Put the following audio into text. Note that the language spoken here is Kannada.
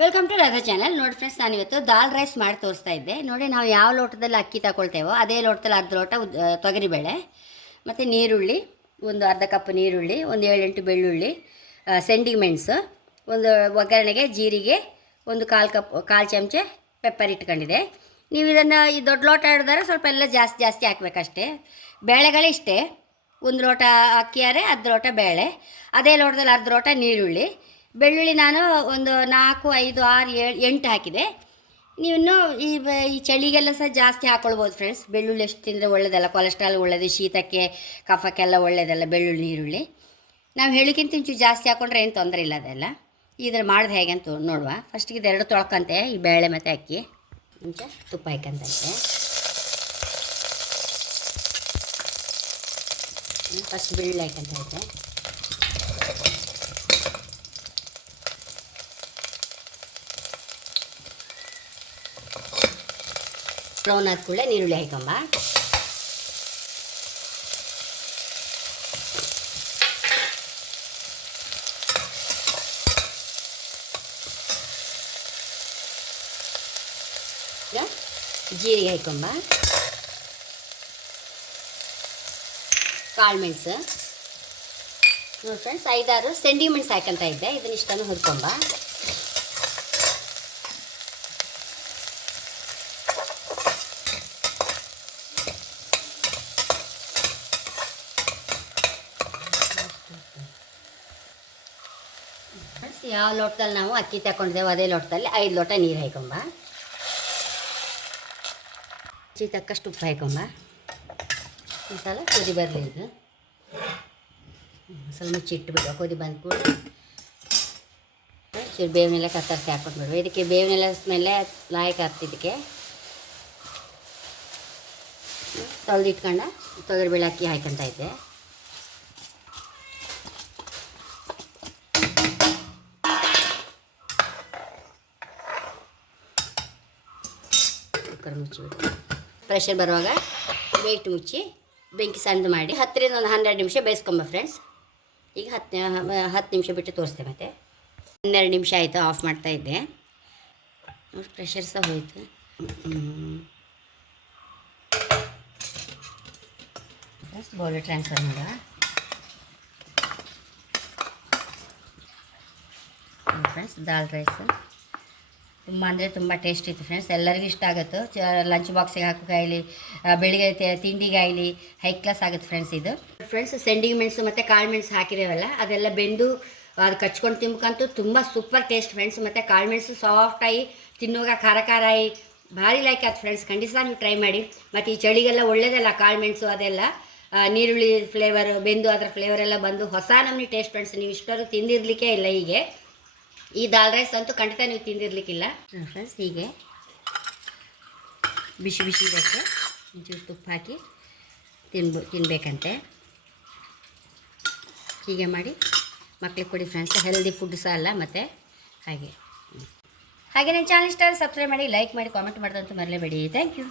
ವೆಲ್ಕಮ್ ಟು ರಾಧಾ ಚಾನಲ್ ನೋಡಿ ಫ್ರೆಂಡ್ಸ್ ನಾನು ಇವತ್ತು ದಾಲ್ ರೈಸ್ ಮಾಡಿ ತೋರಿಸ್ತಾ ಇದ್ದೆ. ನೋಡಿ ನಾವು ಯಾವ ಲೋಟದಲ್ಲಿ ಅಕ್ಕಿ ತಗೊಳ್ತೇವೋ ಅದೇ ಲೋಟದಲ್ಲಿ ಅರ್ಧ ಲೋಟ ತೊಗರಿಬೇಳೆ, ಮತ್ತು ನೀರುಳ್ಳಿ, ಒಂದು ಅರ್ಧ ಕಪ್ ನೀರುಳ್ಳಿ, ಒಂದು ಏಳೆಂಟು ಬೆಳ್ಳುಳ್ಳಿ ಸೆಂಡಿಗೆ ಮೆಣಸು, ಒಂದು ಒಗ್ಗರಣೆಗೆ ಜೀರಿಗೆ, ಒಂದು ಕಾಲು ಕಪ್ ಕಾಲು ಚಮಚ ಪೆಪ್ಪರ್ ಇಟ್ಕೊಂಡಿದೆ. ನೀವು ಇದನ್ನು ಈ ದೊಡ್ಡ ಲೋಟ ಹಿಡಿದ್ರೆ ಸ್ವಲ್ಪ ಎಲ್ಲ ಜಾಸ್ತಿ ಜಾಸ್ತಿ ಹಾಕ್ಬೇಕಷ್ಟೇ. ಬೇಳೆಗಳಿಷ್ಟೇ ಒಂದು ಲೋಟ ಅಕ್ಕಿಯಾರೆ ಅರ್ಧ ಲೋಟ ಬೇಳೆ. ಅದೇ ಲೋಟದಲ್ಲಿ ಅರ್ಧ ಲೋಟ ನೀರುಳ್ಳಿ. ಬೆಳ್ಳುಳ್ಳಿ ನಾನು ಒಂದು ನಾಲ್ಕು, ಐದು, ಆರು, ಏಳು, ಎಂಟು ಹಾಕಿದೆ. ನೀವು ಈ ಈ ಚಳಿಗೆಲ್ಲ ಸಹ ಜಾಸ್ತಿ ಹಾಕ್ಕೊಳ್ಬೋದು ಫ್ರೆಂಡ್ಸ್ ಬೆಳ್ಳುಳ್ಳಿ ಎಷ್ಟು ತಿಂದರೆ ಒಳ್ಳೆಯದಲ್ಲ ಕೊಲೆಸ್ಟ್ರಾಲ್ ಒಳ್ಳೆಯದು ಶೀತಕ್ಕೆ, ಕಫಕ್ಕೆಲ್ಲ ಒಳ್ಳೆಯದಲ್ಲ ಬೆಳ್ಳುಳ್ಳಿ, ಈರುಳ್ಳಿ. ನಾವು ಹೇಳಿಕ್ಕಿಂತ ಇಂಚು ಜಾಸ್ತಿ ಹಾಕ್ಕೊಂಡ್ರೆ ಏನು ತೊಂದರೆ ಇಲ್ಲ ಅದೆಲ್ಲ. ಇದ್ರ ಮಾಡೋದು ಹೇಗೆ ಅಂತ ನೋಡುವ. ಫಸ್ಟಿಗೆ ಇದೆರಡು ತೊಳ್ಕಂತೆ, ಈ ಬೇಳೆ ಮತ್ತು ಅಕ್ಕಿ. ಮುಂಚೆ ತುಪ್ಪ ಹಾಕಂತೈತೆ. ಫಸ್ಟ್ ಬೆಳ್ಳುಳ್ಳಿ ಹಾಕಂತೈತೆ. ಬ್ರೌನ್ ಆದ ಕೂಡಲೇ ನೀರುಳ್ಳಿ ಹಾಕೊಂಬ ಜೀರಿಗೆ ಹಾಕೊಂಬ ಕಾಳು ಮೆಣಸು. ನೋಡಿ ಫ್ರೆಂಡ್ಸ್ ಐದಾರು ಸೆಂಡಿ ಮೆಣಸು ಹಾಕಂತ ಇದ್ದೆ. ಇದನ್ನ ಇಷ್ಟನ್ನು ಹುರ್ಕೊಂಬ ಫ್ರೆಂಡ್ಸ್ ಯಾವ ಲೋಟದಲ್ಲಿ ನಾವು ಅಕ್ಕಿ ತಗೊಂಡಿದ್ದೇವೆ ಅದೇ ಲೋಟದಲ್ಲಿ ಐದು ಲೋಟ ನೀರು ಹಾಕೊಂಬ ಅಕ್ಕಿ ತಕ್ಕಷ್ಟು ಉಪ್ಪು ಹಾಕೊಂಬ ಈ ಸಲ ಕುದಿ ಬರಲಿ ಇದು. ಸ್ವಲ್ಪ ಮುಚ್ಚಿಟ್ಬಿಡುವ ಕುದಿ ಬಂದ ಕೂಡ ಚೂರು ಬೇವಿನೆಲ್ಲ ಕತ್ತರಿಸಿ ಹಾಕೊಂಡ್ಬಿಡುವ ಇದಕ್ಕೆ ಬೇವಿನೆಲ್ಲ ಮೇಲೆ ಲಾಯಕ್ ತೊಳೆದಿಟ್ಕೊಂಡ ತೊಳೆದಿಟ್ಕೊಂಡ ತೊಗರಿಬೇಳೆ ಅಕ್ಕಿ ಹಾಕೊಂತ ಇದ್ದೆ. ಕುಕ್ಕರ್ ಮುಚ್ಚಿಬಿಟ್ಟು ಪ್ರೆಷರ್ ಬರುವಾಗ ವೆಯ್ಟ್ ಮುಚ್ಚಿ, ಬೆಂಕಿ ಸಣ್ಣದು ಮಾಡಿ, ಹತ್ತರಿಂದ ಒಂದು ಹನ್ನೆರಡು ನಿಮಿಷ ಬೇಯಿಸ್ಕೊಂಬ ಫ್ರೆಂಡ್ಸ್ ಈಗ ಹತ್ತು ಹತ್ತು ನಿಮಿಷ ಬಿಟ್ಟು ತೋರಿಸ್ತೆ ಮತ್ತೆ. ಹನ್ನೆರಡು ನಿಮಿಷ ಆಯಿತು ಆಫ್ ಮಾಡ್ತಾ ಇದ್ದೆ. ಪ್ರೆಷರ್ ಸಹ ಹೋಯಿತು. ಬೌಲ್ ಟ್ರಾನ್ಸ್ಫರ್ ಮಾಡುವ ಫ್ರೆಂಡ್ಸ್ ದಾಲ್ ರೈಸ್ ತುಂಬ ಅಂದರೆ ತುಂಬ ಟೇಸ್ಟ್ ಇತ್ತು ಫ್ರೆಂಡ್ಸ್ ಎಲ್ಲರಿಗೂ ಇಷ್ಟ ಆಗುತ್ತೆ. ಚ ಲಂಚ್ ಬಾಕ್ಸಿಗೆ ಹಾಕೋಕ್ಕಾಗಲಿ ಬೆಳಿಗ್ಗೆ ತಿಂಡಿಗಾಗಲಿ ಹೈ ಕ್ಲಾಸ್ ಆಗುತ್ತೆ ಫ್ರೆಂಡ್ಸ್ ಇದು. ಫ್ರೆಂಡ್ಸ್ ಸೆಂಡಿಗೆ ಮೆಣಸು ಮತ್ತು ಕಾಳು ಮೆಣಸು ಹಾಕಿದ್ದೇವಲ್ಲ ಅದೆಲ್ಲ ಬೆಂದು, ಅದು ಕಚ್ಕೊಂಡು ತಿನ್ಬೇಕಂತೂ ತುಂಬ ಸೂಪರ್ ಟೇಸ್ಟ್ ಫ್ರೆಂಡ್ಸ್ ಮತ್ತು ಕಾಳು ಮೆಣಸು ಸಾಫ್ಟಾಗಿ ತಿನ್ನುವಾಗ ಖಾರ ಖಾರ ಆಗಿ ಭಾರಿ ಲೈಕ್ ಆಯ್ತು ಫ್ರೆಂಡ್ಸ್ ಖಂಡಿತ ನೀವು ಟ್ರೈ ಮಾಡಿ. ಮತ್ತು ಈ ಚಳಿಗೆಲ್ಲ ಒಳ್ಳೇದಲ್ಲ ಕಾಳು ಮೆಣಸು ಅದೆಲ್ಲ. ನೀರುಳ್ಳಿ ಫ್ಲೇವರು ಬೆಂದು ಅದರ ಫ್ಲೇವರೆಲ್ಲ ಬಂದು ಹೊಸ ನಮ್ಮ ಟೇಸ್ಟ್ ಫ್ರೆಂಡ್ಸ್ ನೀವು ಇಷ್ಟವರು ತಿಂದಿರಲಿಕ್ಕೆ ಇಲ್ಲ ಹೀಗೆ. ಈ ದಾಲ್ ರೈಸ್ ಅಂತೂ ಖಂಡಿತ ನೀವು ತಿಂದಿರ್ಲಿಕ್ಕಿಲ್ಲ. ಫ್ರೆಂಡ್ಸ್, ಹೀಗೆ. ಬಿಸಿ ಬಿಸಿ ಇದಕ್ಕೆ ಒಂಚೂರು ತುಪ್ಪ ಹಾಕಿ ತಿನ್ಬೋ ತಿನ್ನಬೇಕಂತೆ ಹೀಗೆ ಮಾಡಿ ಮಕ್ಳಿಗೆ ಕೊಡಿ ಫ್ರೆಂಡ್ಸ್ ಹೆಲ್ದಿ ಫುಡ್ ಸಹ ಅಲ್ಲ ಮತ್ತು ಹಾಗೆ. ಹಾಗೆ ನನ್ನ ಚಾನಲ್ ಇಷ್ಟ ಸಬ್ಸ್ಕ್ರೈಬ್ ಮಾಡಿ ಲೈಕ್ ಮಾಡಿ ಕಾಮೆಂಟ್ ಮಾಡೋದಂತೂ ಮರಲೇಬೇಡಿ. Thank you